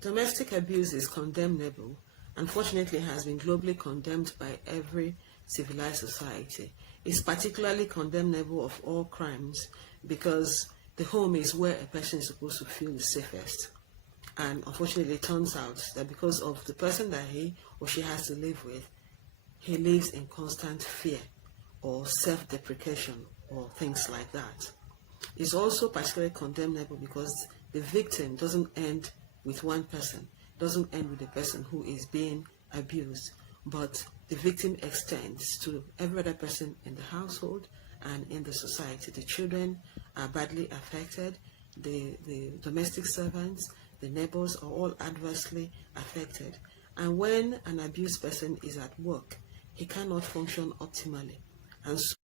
Domestic abuse is condemnable. Unfortunately, it has been globally condemned by every civilized society. It's particularly condemnable of all crimes because the home is where a person is supposed to feel the safest. And unfortunately, it turns out that because of the person that he or she has to live with, he lives in constant fear or self-deprecation or things like that. It's also particularly condemnable because the victim doesn't end with one person, doesn't end with the person who is being abused, but the victim extends to every other person in the household and in the society. The children are badly affected, the domestic servants, the neighbors are all adversely affected. And when an abused person is at work, he cannot function optimally. And so,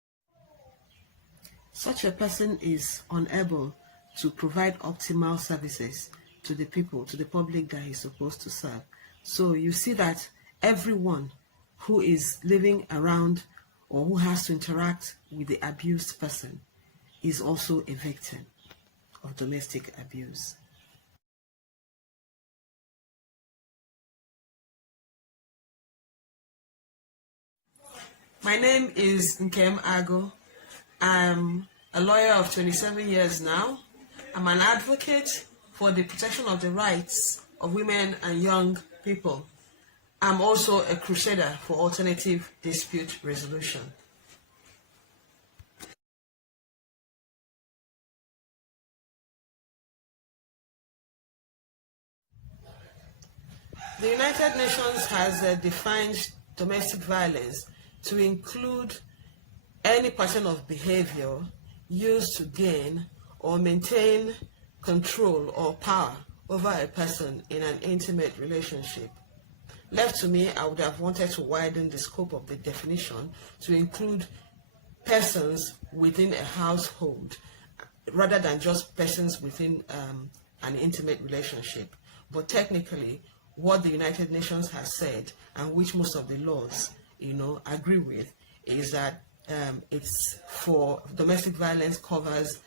such a person is unable to provide optimal services to the people, to the public that he's supposed to serve. So you see that everyone who is living around or who has to interact with the abused person is also a victim of domestic abuse. My name is Nkem Ago. I'm a lawyer of 27 years now. I'm an advocate for the protection of the rights of women and young people. I'm also a crusader for alternative dispute resolution. The United Nations has defined domestic violence to include any pattern of behavior used to gain or maintain control or power over a person in an intimate relationship. Left to me, I would have wanted to widen the scope of the definition to include persons within a household rather than just persons within an intimate relationship. But technically, what the United Nations has said, and which most of the laws, agree with, is that it's for domestic violence covers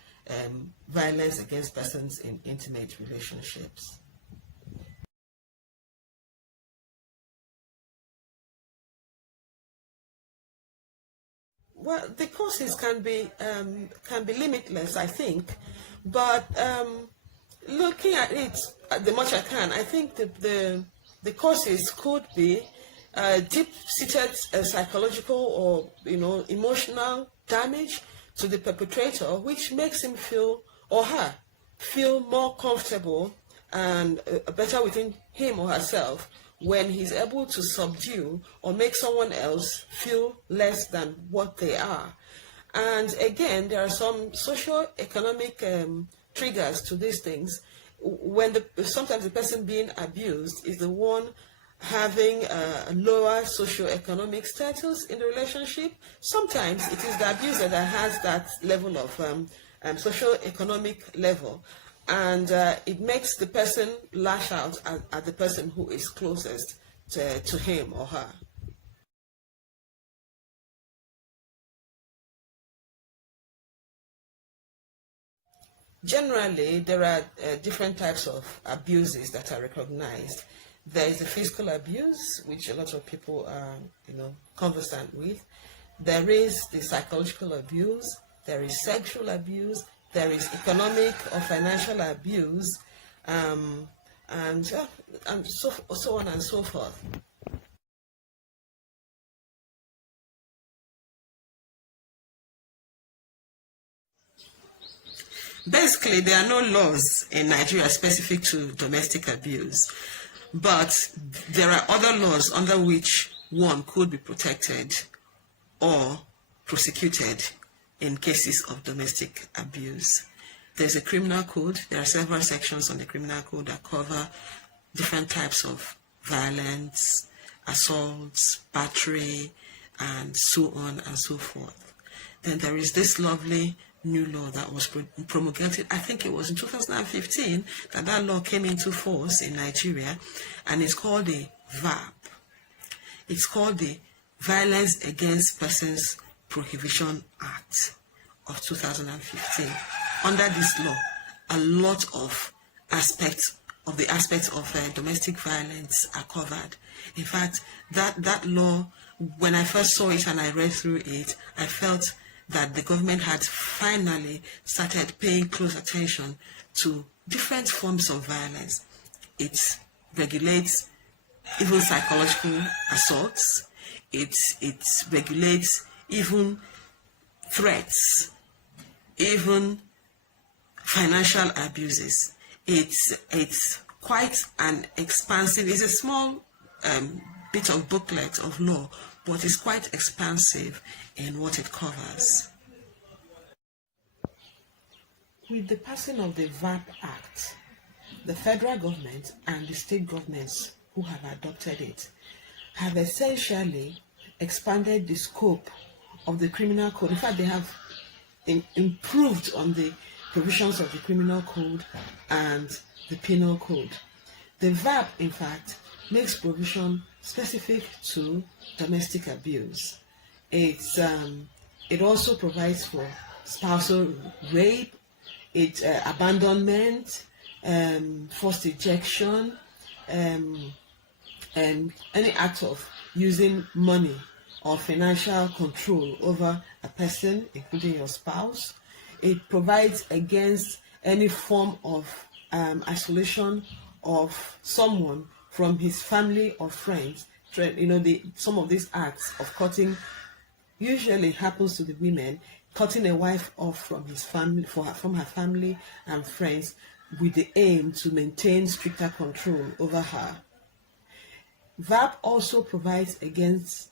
violence against persons in intimate relationships. Well, the causes can be limitless, I think, but looking at it the much I can, I think the causes could be deep-seated psychological or emotional damage to the perpetrator, which makes him feel or her feel more comfortable and better within him or herself when he's able to subdue or make someone else feel less than what they are. And again, there are some socio-economic triggers to these things. When sometimes the person being abused is the one having a lower socio-economic status in the relationship. Sometimes it is the abuser that has that level of socio-economic level, and it makes the person lash out at the person who is closest to him or her. Generally, there are different types of abuses that are recognized. There is the physical abuse, which a lot of people are, conversant with. There is the psychological abuse. There is sexual abuse. There is economic or financial abuse, and so on and so forth. Basically, there are no laws in Nigeria specific to domestic abuse, but there are other laws under which one could be protected or prosecuted in cases of domestic abuse. There's a criminal code. There are several sections on the criminal code that cover different types of violence, assaults, battery, and so on and so forth. Then there is this lovely new law that was promulgated, I think it was in 2015 that law came into force in Nigeria, and it's called the VAP. It's called the Violence Against Persons Prohibition Act of 2015. Under this law, a lot of aspects of the aspects of domestic violence are covered. In fact, that law, when I first saw it and I read through it, I felt that the government had finally started paying close attention to different forms of violence. It regulates even psychological assaults. It regulates even threats, even financial abuses. It's quite an expansive, it's a small bit of booklet of law, but it's quite expansive in what it covers. With the passing of the VAP Act, the federal government and the state governments who have adopted it have essentially expanded the scope of the criminal code. In fact, they have improved on the provisions of the criminal code and the penal code. The VAP, in fact, makes provision specific to domestic abuse. It also provides for spousal rape, abandonment, forced ejection, and any act of using money or financial control over a person, including your spouse. It provides against any form of isolation of someone from his family or friends. Some of these acts of cutting usually happens to the women, cutting a wife off from his family, from her family and friends, with the aim to maintain stricter control over her. VAP also provides against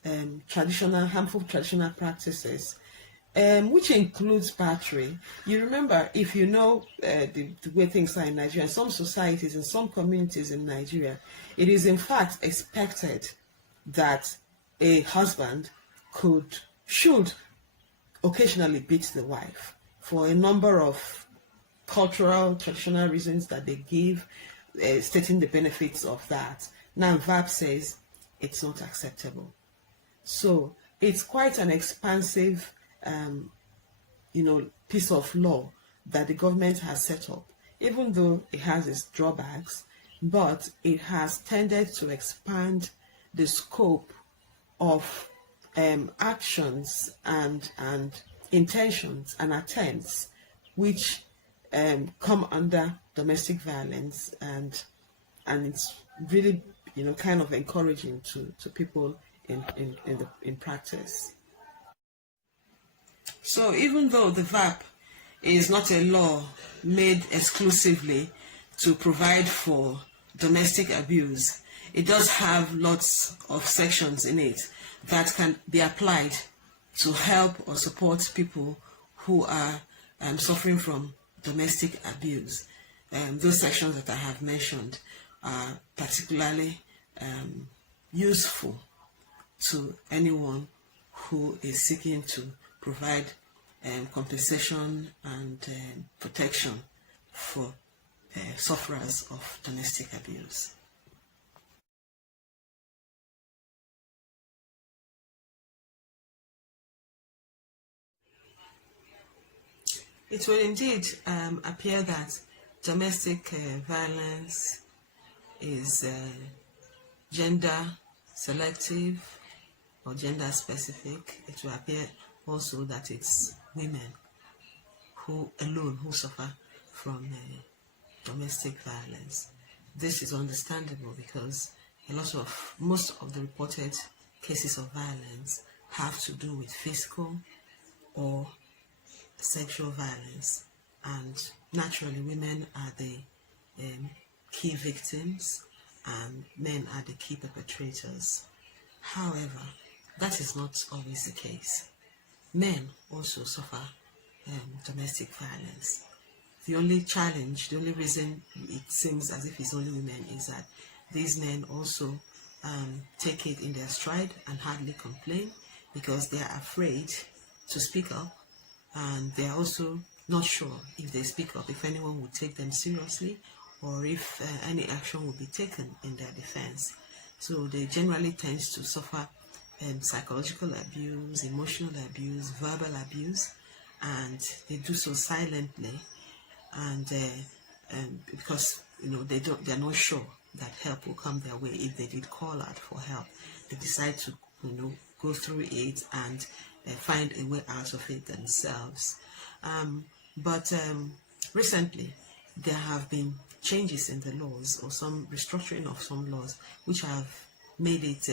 harmful traditional practices, which includes battery. You remember, if you know the way things are in Nigeria, in some societies, in some communities in Nigeria, it is in fact expected that a husband should occasionally beat the wife for a number of cultural, traditional reasons that they give, stating the benefits of that. Now, VAP says it's not acceptable. So it's quite an expansive, piece of law that the government has set up, even though it has its drawbacks, but it has tended to expand the scope of actions and intentions and attempts which come under domestic violence, and it's really kind of encouraging to people in practice. So even though the VAP is not a law made exclusively to provide for domestic abuse, it does have lots of sections in it that can be applied to help or support people who are suffering from domestic abuse. Those sections that I have mentioned are particularly useful to anyone who is seeking to provide compensation and protection for sufferers of domestic abuse. It will indeed appear that domestic violence is gender selective or gender specific. It will appear also that it's women who suffer from domestic violence. This is understandable because most of the reported cases of violence have to do with physical or sexual violence, and naturally women are the key victims and men are the key perpetrators. However, that is not always the case. Men also suffer domestic violence. The only reason it seems as if it's only women is that these men also take it in their stride and hardly complain because they are afraid to speak up, and they are also not sure if they speak up if anyone would take them seriously or if any action will be taken in their defense. So they generally tend to suffer psychological abuse, emotional abuse, verbal abuse, and they do so silently, and because they're not sure that help will come their way. If they did call out for help, they decide to go through it and find a way out of it themselves. But recently there have been changes in the laws, or some restructuring of some laws, which have made it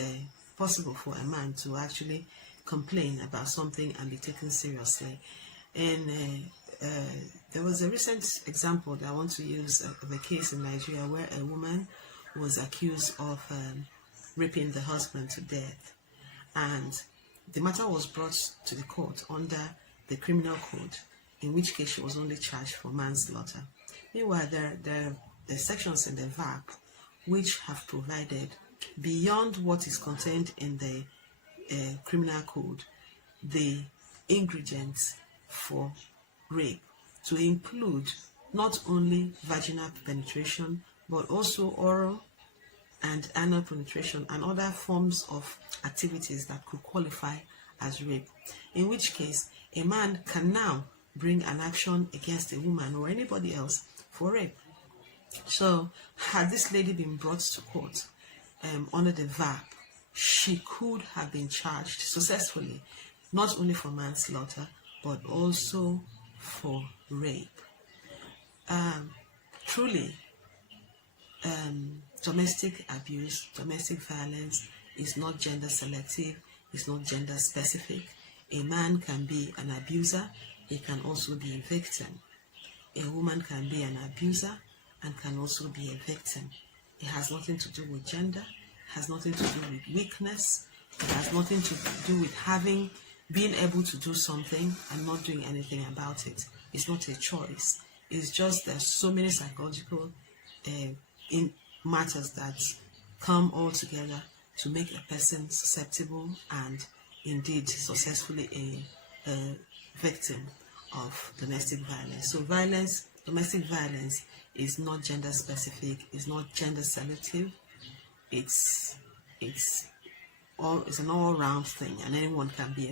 possible for a man to actually complain about something and be taken seriously. And there was a recent example that I want to use of a case in Nigeria where a woman was accused of raping the husband to death, and the matter was brought to the court under the criminal code, in which case she was only charged for manslaughter. Meanwhile, there are sections in the VAP which have provided, beyond what is contained in the criminal code, the ingredients for rape, to include not only vaginal penetration but also oral and anal penetration and other forms of activities that could qualify as rape, in which case a man can now bring an action against a woman or anybody else for rape. So had this lady been brought to court under the VAP, she could have been charged successfully, not only for manslaughter but also for rape. Truly, domestic abuse, domestic violence is not gender selective, it's not gender specific. A man can be an abuser, he can also be a victim. A woman can be an abuser and can also be a victim. It has nothing to do with gender, it has nothing to do with weakness, it has nothing to do with being able to do something and not doing anything about it. It's not a choice. It's just there's so many psychological matters that come all together to make a person susceptible and indeed successfully a victim of domestic violence. So domestic violence is not gender specific, it's not gender selective, it's an all-round thing, and anyone can be